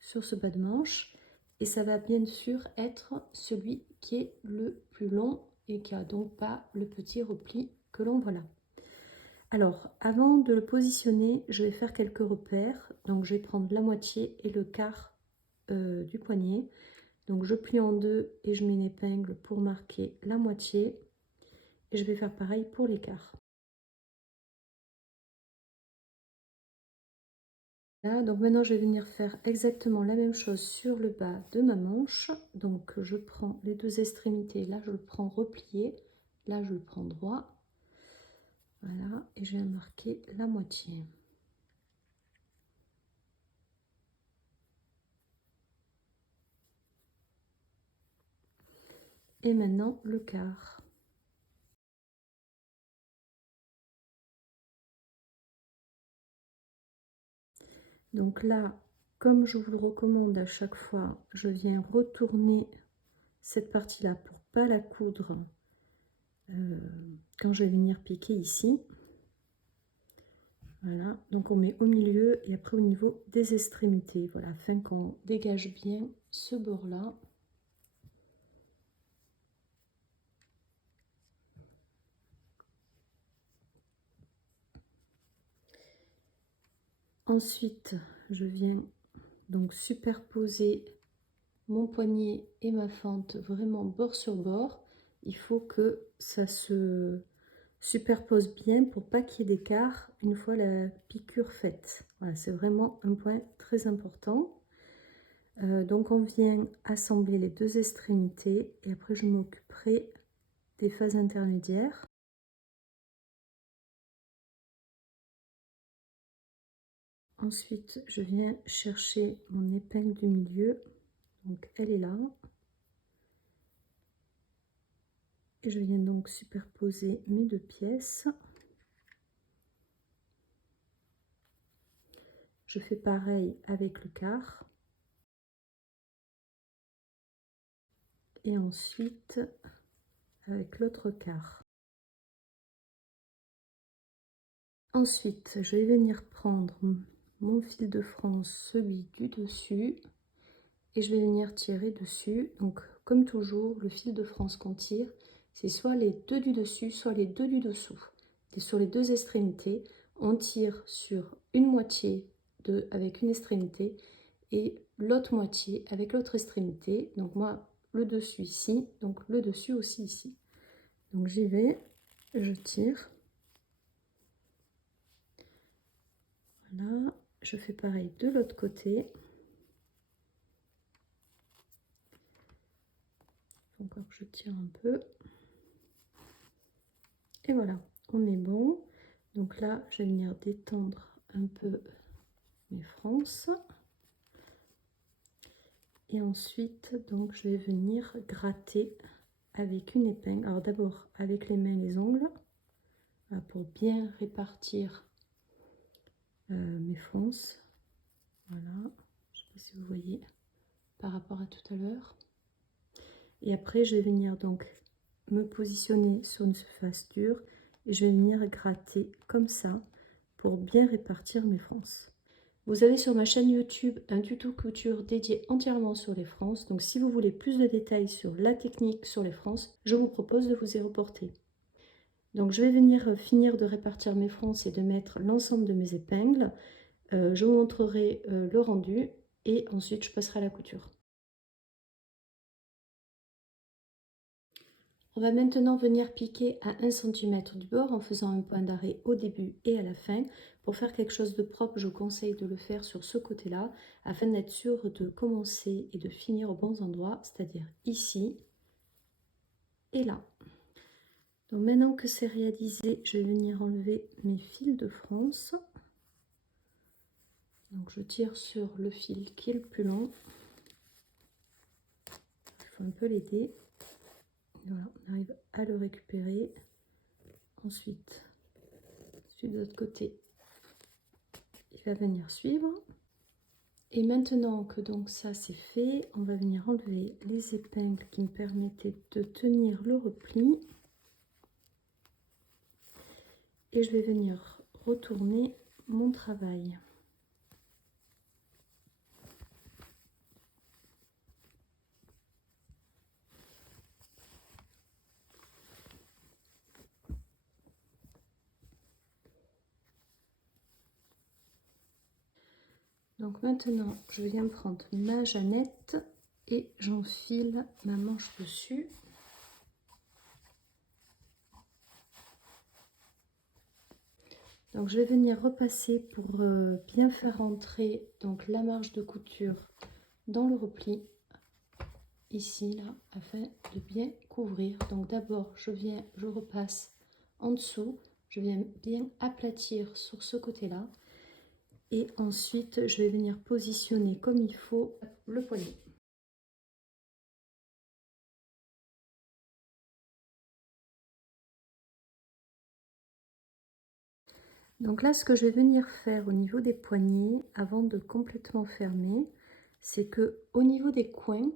sur ce bas de manche et ça va bien sûr être celui qui est le plus long et qui a donc pas le petit repli que l'on voit là. Alors, avant de le positionner, je vais faire quelques repères. Donc, je vais prendre la moitié et le quart du poignet. Donc, je plie en deux et je mets une épingle pour marquer la moitié. Et je vais faire pareil pour les quarts. Là, donc maintenant, je vais venir faire exactement la même chose sur le bas de ma manche. Donc, je prends les deux extrémités. Là, je le prends replié. Là, je le prends droit. Voilà, et je vais marquer la moitié. Et maintenant, le quart. Donc là, comme je vous le recommande à chaque fois, je viens retourner cette partie-là pour pas la coudre quand je vais venir piquer ici. Voilà, donc on met au milieu et après au niveau des extrémités, voilà, afin qu'on dégage bien ce bord-là. Ensuite, je viens donc superposer mon poignet et ma fente vraiment bord sur bord. Il faut que ça se superpose bien pour pas qu'il y ait d'écart une fois la piqûre faite. Voilà, c'est vraiment un point très important. Donc on vient assembler les deux extrémités et après je m'occuperai des phases intermédiaires. Ensuite, je viens chercher mon épingle du milieu, donc elle est là. Et je viens donc superposer mes deux pièces. Je fais pareil avec le quart. Et ensuite avec l'autre quart. Ensuite, je vais venir prendre mon fil de France, celui du dessus, et je vais venir tirer dessus. Donc, comme toujours, le fil de France qu'on tire, c'est soit les deux du dessus, soit les deux du dessous. Et sur les deux extrémités, on tire sur une moitié avec une extrémité et l'autre moitié avec l'autre extrémité. Donc moi, le dessus ici, donc le dessus aussi ici. Donc j'y vais, je tire. Voilà, je fais pareil de l'autre côté. Encore je tire un peu. Et voilà, on est bon. Donc là, je vais venir détendre un peu mes frances. Et ensuite, donc, je vais venir gratter avec une épingle. Alors d'abord avec les mains et les ongles, pour bien répartir mes frances. Voilà, je ne sais pas si vous voyez par rapport à tout à l'heure. Et après, je vais venir donc me positionner sur une surface dure et je vais venir gratter comme ça pour bien répartir mes frances. Vous avez sur ma chaîne YouTube un tuto couture dédié entièrement sur les frances. Donc si vous voulez plus de détails sur la technique sur les frances, je vous propose de vous y reporter. Donc je vais venir finir de répartir mes frances et de mettre l'ensemble de mes épingles. Je vous montrerai le rendu et ensuite je passerai à la couture. On va maintenant venir piquer à 1 cm du bord en faisant un point d'arrêt au début et à la fin. Pour faire quelque chose de propre, je vous conseille de le faire sur ce côté-là afin d'être sûr de commencer et de finir aux bons endroits, c'est-à-dire ici et là. Donc maintenant que c'est réalisé, je vais venir enlever mes fils de France. Donc je tire sur le fil qui est le plus long. Il faut un peu l'aider. Voilà, on arrive à le récupérer. Ensuite, celui de l'autre côté, il va venir suivre. Et maintenant que donc ça c'est fait, on va venir enlever les épingles qui me permettaient de tenir le repli. Et je vais venir retourner mon travail. Donc maintenant, je viens prendre ma jeannette et j'enfile ma manche dessus. Donc je vais venir repasser pour bien faire entrer donc la marge de couture dans le repli, ici, là, afin de bien couvrir. Donc d'abord, je repasse en dessous, je viens bien aplatir sur ce côté-là. Et ensuite, je vais venir positionner comme il faut le poignet. Donc là, ce que je vais venir faire au niveau des poignets, avant de complètement fermer, c'est que au niveau des coins,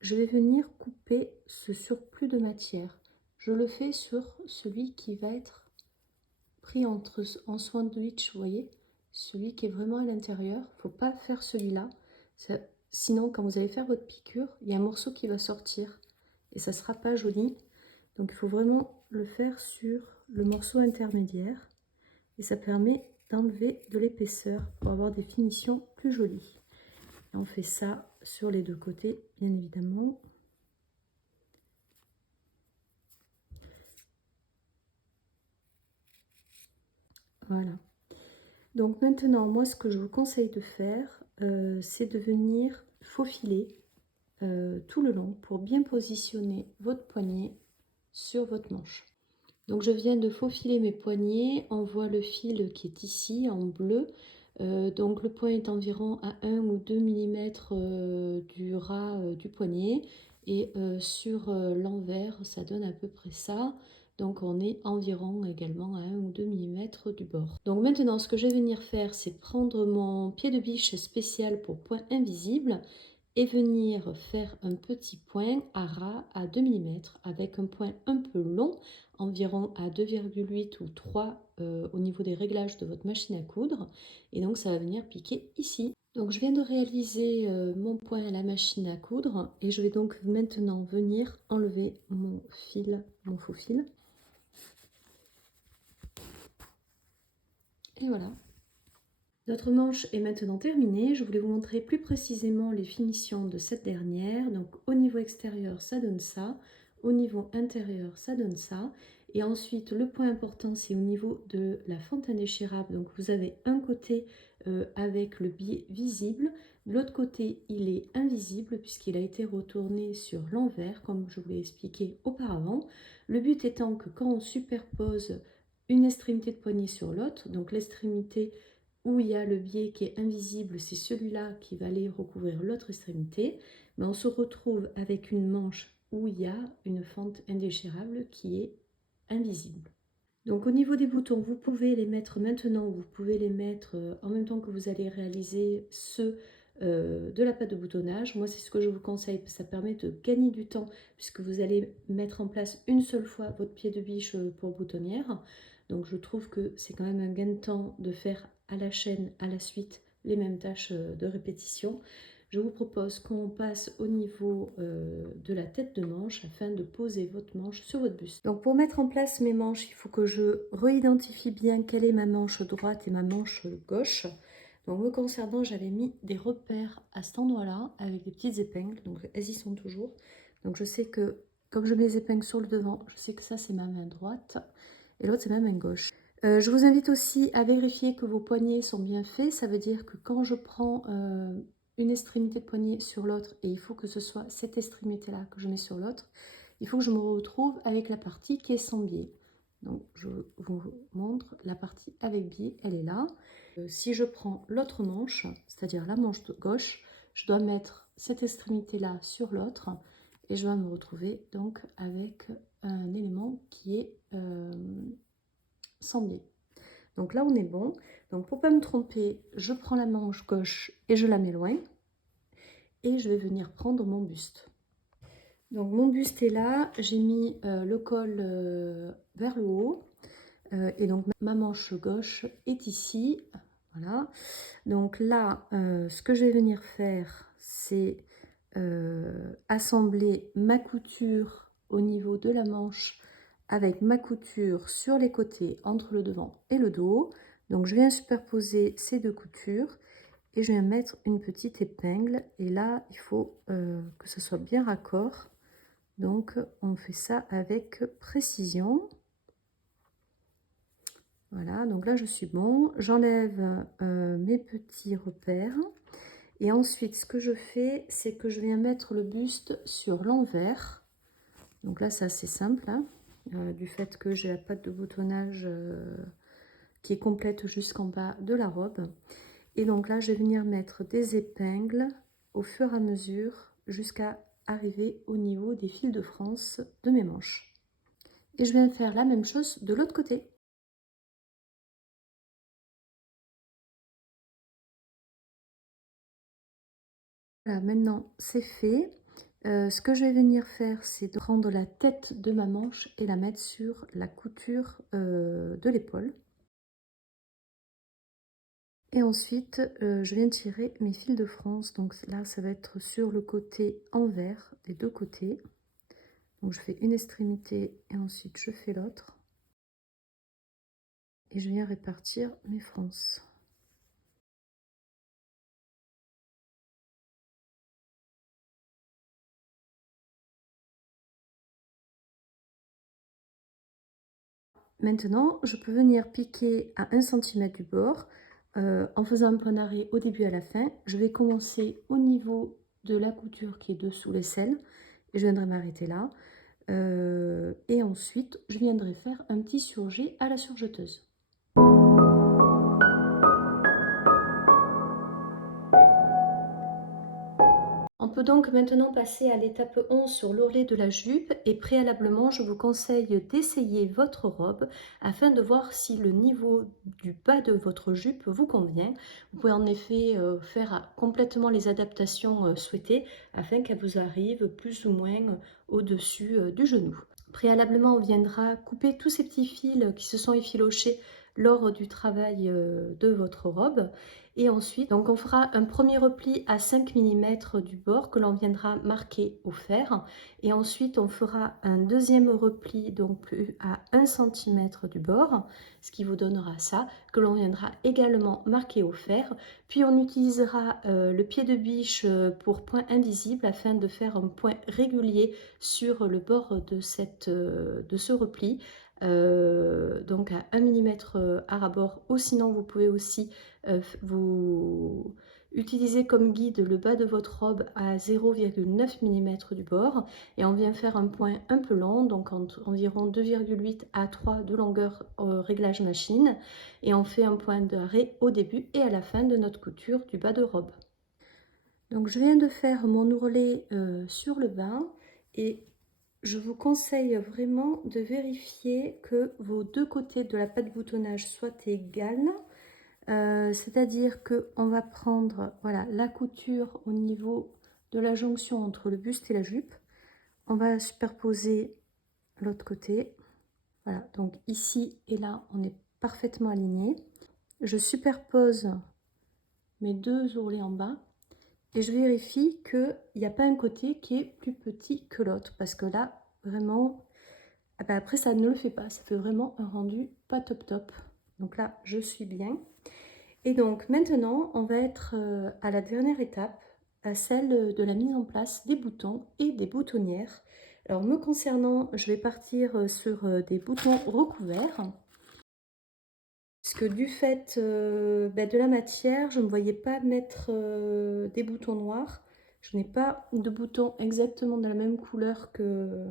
je vais venir couper ce surplus de matière. Je le fais sur celui qui va être pris en sandwich, vous voyez, celui qui est vraiment à l'intérieur. Il ne faut pas faire celui-là. Sinon, quand vous allez faire votre piqûre, il y a un morceau qui va sortir et ça ne sera pas joli. Donc il faut vraiment le faire sur le morceau intermédiaire et ça permet d'enlever de l'épaisseur pour avoir des finitions plus jolies. Et on fait ça sur les deux côtés, bien évidemment. Voilà. Donc maintenant, moi, ce que je vous conseille de faire, c'est de venir faufiler tout le long pour bien positionner votre poignet sur votre manche. Donc je viens de faufiler mes poignets, on voit le fil qui est ici en bleu. Donc le point est environ à 1 ou 2 mm du ras du poignet et sur l'envers ça donne à peu près ça. Donc on est environ également à 1 ou 2 mm du bord. Donc maintenant ce que je vais venir faire, c'est prendre mon pied de biche spécial pour point invisible et venir faire un petit point à ras à 2 mm avec un point un peu long, environ à 2,8 ou 3 au niveau des réglages de votre machine à coudre. Et donc ça va venir piquer ici. Donc je viens de réaliser mon point à la machine à coudre et je vais donc maintenant venir enlever mon fil, mon faux fil. Et voilà. Notre manche est maintenant terminée. Je voulais vous montrer plus précisément les finitions de cette dernière. Donc au niveau extérieur, ça donne ça. Au niveau intérieur, ça donne ça. Et ensuite, le point important, c'est au niveau de la fente indéchirable. Donc vous avez un côté avec le biais visible. De l'autre côté, il est invisible puisqu'il a été retourné sur l'envers, comme je vous l'ai expliqué auparavant. Le but étant que quand on superpose une extrémité de poignet sur l'autre, donc l'extrémité où il y a le biais qui est invisible, c'est celui-là qui va aller recouvrir l'autre extrémité, mais on se retrouve avec une manche où il y a une fente indéchirable qui est invisible. Donc au niveau des boutons, vous pouvez les mettre maintenant, vous pouvez les mettre en même temps que vous allez réaliser ceux de la pâte de boutonnage. Moi c'est ce que je vous conseille, ça permet de gagner du temps puisque vous allez mettre en place une seule fois votre pied de biche pour boutonnière. Donc je trouve que c'est quand même un gain de temps de faire à la chaîne, à la suite, les mêmes tâches de répétition. Je vous propose qu'on passe au niveau de la tête de manche afin de poser votre manche sur votre buste. Donc pour mettre en place mes manches, il faut que je réidentifie bien quelle est ma manche droite et ma manche gauche. Donc me concernant, j'avais mis des repères à cet endroit-là avec des petites épingles, donc elles y sont toujours. Donc je sais que, comme je mets les épingles sur le devant, je sais que ça c'est ma main droite et l'autre c'est ma main gauche. Je vous invite aussi à vérifier que vos poignets sont bien faits. Ça veut dire que quand je prends une extrémité de poignet sur l'autre, et il faut que ce soit cette extrémité-là que je mets sur l'autre, il faut que je me retrouve avec la partie qui est sans biais. Donc je vous montre la partie avec biais, elle est là. Si je prends l'autre manche, c'est-à-dire la manche de gauche, je dois mettre cette extrémité-là sur l'autre et je vais me retrouver donc avec un élément qui est sans biais. Donc là on est bon. Donc pour pas me tromper, je prends la manche gauche et je la mets loin. Et je vais venir prendre mon buste. Donc mon buste est là, j'ai mis le col vers le haut. Et donc ma manche gauche est ici. Voilà. Donc là, ce que je vais venir faire, c'est assembler ma couture au niveau de la manche avec ma couture sur les côtés entre le devant et le dos. Donc je viens superposer ces deux coutures et je viens mettre une petite épingle. Et là, il faut que ce soit bien raccord. Donc on fait ça avec précision. Voilà, donc là je suis bon. J'enlève mes petits repères. Et ensuite, ce que je fais, c'est que je viens mettre le buste sur l'envers. Donc là, c'est assez simple, hein, du fait que j'ai la patte de boutonnage qui est complète jusqu'en bas de la robe. Et donc là, je vais venir mettre des épingles au fur et à mesure jusqu'à arriver au niveau des fils de France de mes manches. Et je viens faire la même chose de l'autre côté. Voilà, maintenant c'est fait. Ce que je vais venir faire, c'est de prendre la tête de ma manche et la mettre sur la couture de l'épaule. Et ensuite, je viens tirer mes fils de France. Donc là, ça va être sur le côté envers des deux côtés. Donc je fais une extrémité et ensuite je fais l'autre. Et je viens répartir mes frances. Maintenant, je peux venir piquer à 1 cm du bord en faisant un point d'arrêt au début et à la fin. Je vais commencer au niveau de la couture qui est dessous l'aisselle et je viendrai m'arrêter là. Et ensuite, je viendrai faire un petit surjet à la surjeteuse. On peut donc maintenant passer à l'étape 11 sur l'ourlet de la jupe et préalablement je vous conseille d'essayer votre robe afin de voir si le niveau du bas de votre jupe vous convient. Vous pouvez en effet faire complètement les adaptations souhaitées afin qu'elle vous arrive plus ou moins au-dessus du genou. Préalablement, on viendra couper tous ces petits fils qui se sont effilochés lors du travail de votre robe. Et ensuite, donc on fera un premier repli à 5 mm du bord que l'on viendra marquer au fer. Et ensuite, on fera un deuxième repli donc à 1 cm du bord, ce qui vous donnera ça, que l'on viendra également marquer au fer. Puis on utilisera le pied de biche pour point invisible afin de faire un point régulier sur le bord de ce repli. Donc à 1 mm à ras-bord, ou sinon vous pouvez aussi vous utiliser comme guide le bas de votre robe à 0,9 mm du bord et on vient faire un point un peu long, donc environ 2,8 à 3 de longueur réglage machine, et on fait un point d'arrêt au début et à la fin de notre couture du bas de robe. Donc je viens de faire mon ourlet sur le bas et je vous conseille vraiment de vérifier que vos deux côtés de la patte boutonnage soient égales. C'est-à-dire qu'on va prendre voilà, la couture au niveau de la jonction entre le buste et la jupe. On va superposer l'autre côté. Voilà, donc ici et là, on est parfaitement alignés. Je superpose mes deux ourlets en bas. Et je vérifie qu'il n'y a pas un côté qui est plus petit que l'autre. Parce que là, vraiment, ah ben après, ça ne le fait pas. Ça fait vraiment un rendu pas top top. Donc là, je suis bien. Et donc maintenant, on va être à la dernière étape, à celle de la mise en place des boutons et des boutonnières. Alors me concernant, je vais partir sur des boutons recouverts. Parce que du fait de la matière, je ne voyais pas mettre des boutons noirs. Je n'ai pas de boutons exactement de la même couleur que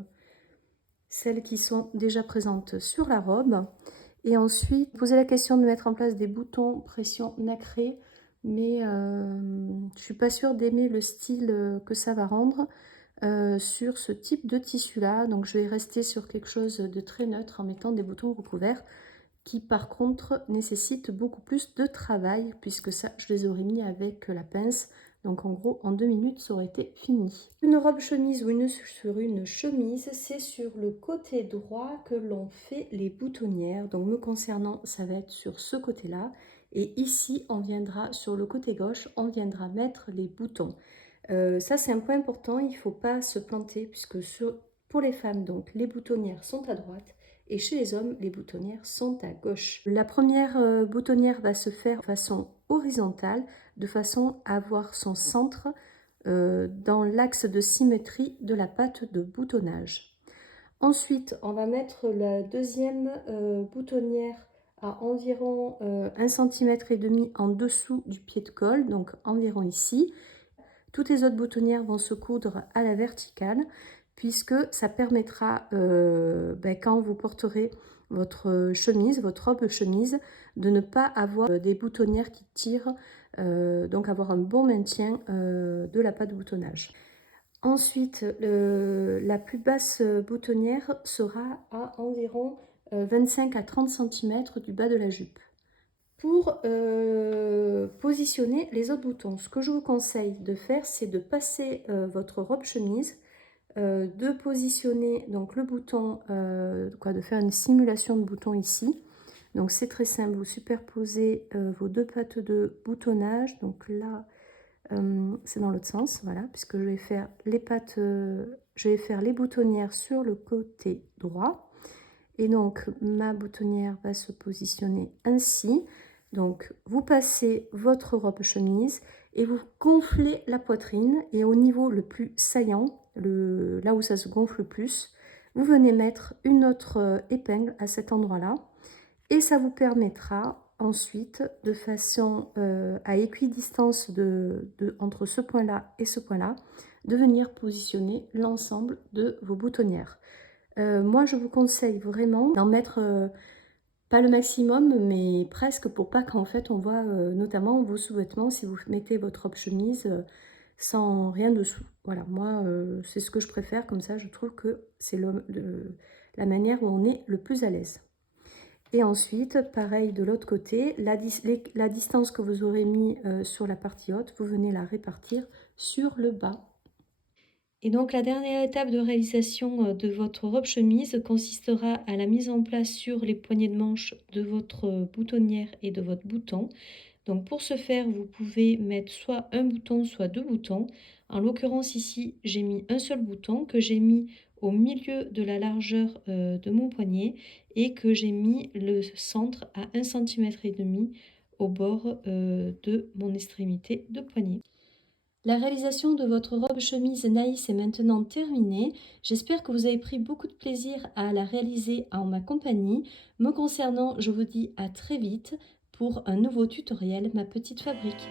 celles qui sont déjà présentes sur la robe. Et ensuite, poser la question de mettre en place des boutons pression nacré, mais je ne suis pas sûre d'aimer le style que ça va rendre sur ce type de tissu-là. Donc je vais rester sur quelque chose de très neutre en mettant des boutons recouverts qui par contre nécessitent beaucoup plus de travail puisque ça je les aurais mis avec la pince, donc en gros en 2 minutes ça aurait été fini. Une robe chemise ou sur une chemise, c'est sur le côté droit que l'on fait les boutonnières, donc me concernant ça va être sur ce côté là et ici on viendra sur le côté gauche, on viendra mettre les boutons. Ça c'est un point important, il ne faut pas se planter puisque pour les femmes donc les boutonnières sont à droite et chez les hommes, les boutonnières sont à gauche. La première boutonnière va se faire de façon horizontale, de façon à avoir son centre dans l'axe de symétrie de la patte de boutonnage. Ensuite, on va mettre la deuxième boutonnière à environ 1,5 cm en dessous du pied de colle, donc environ ici. Toutes les autres boutonnières vont se coudre à la verticale puisque ça permettra, quand vous porterez votre chemise, votre robe chemise, de ne pas avoir des boutonnières qui tirent, donc avoir un bon maintien de la patte boutonnage. Ensuite, la plus basse boutonnière sera à environ 25 à 30 cm du bas de la jupe. Pour positionner les autres boutons, ce que je vous conseille de faire, c'est de passer votre robe chemise, de positionner donc le bouton, de faire une simulation de bouton ici. Donc c'est très simple, vous superposez vos deux pattes de boutonnage. Donc là, c'est dans l'autre sens, voilà, puisque je vais faire les pattes, je vais faire les boutonnières sur le côté droit. Et donc ma boutonnière va se positionner ainsi. Donc vous passez votre robe chemise et vous gonflez la poitrine, et au niveau le plus saillant, là où ça se gonfle le plus, vous venez mettre une autre épingle à cet endroit-là, et ça vous permettra ensuite, de façon à équidistance entre ce point-là et ce point-là, de venir positionner l'ensemble de vos boutonnières. Moi, je vous conseille vraiment d'en mettre pas le maximum, mais presque, pour pas qu'en fait on voit notamment vos sous-vêtements si vous mettez votre robe chemise sans rien dessous. Voilà, moi c'est ce que je préfère, comme ça je trouve que c'est la manière où on est le plus à l'aise. Et ensuite, pareil de l'autre côté, la distance que vous aurez mis sur la partie haute, vous venez la répartir sur le bas. Et donc la dernière étape de réalisation de votre robe chemise consistera à la mise en place sur les poignées de manche de votre boutonnière et de votre bouton. Donc pour ce faire, vous pouvez mettre soit un bouton, soit deux boutons. En l'occurrence ici, j'ai mis un seul bouton que j'ai mis au milieu de la largeur de mon poignet, et que j'ai mis le centre à 1,5 cm au bord de mon extrémité de poignet. La réalisation de votre robe chemise Naïs est maintenant terminée. J'espère que vous avez pris beaucoup de plaisir à la réaliser en ma compagnie. Me concernant, je vous dis à très vite pour un nouveau tutoriel Ma Petite Fabrique.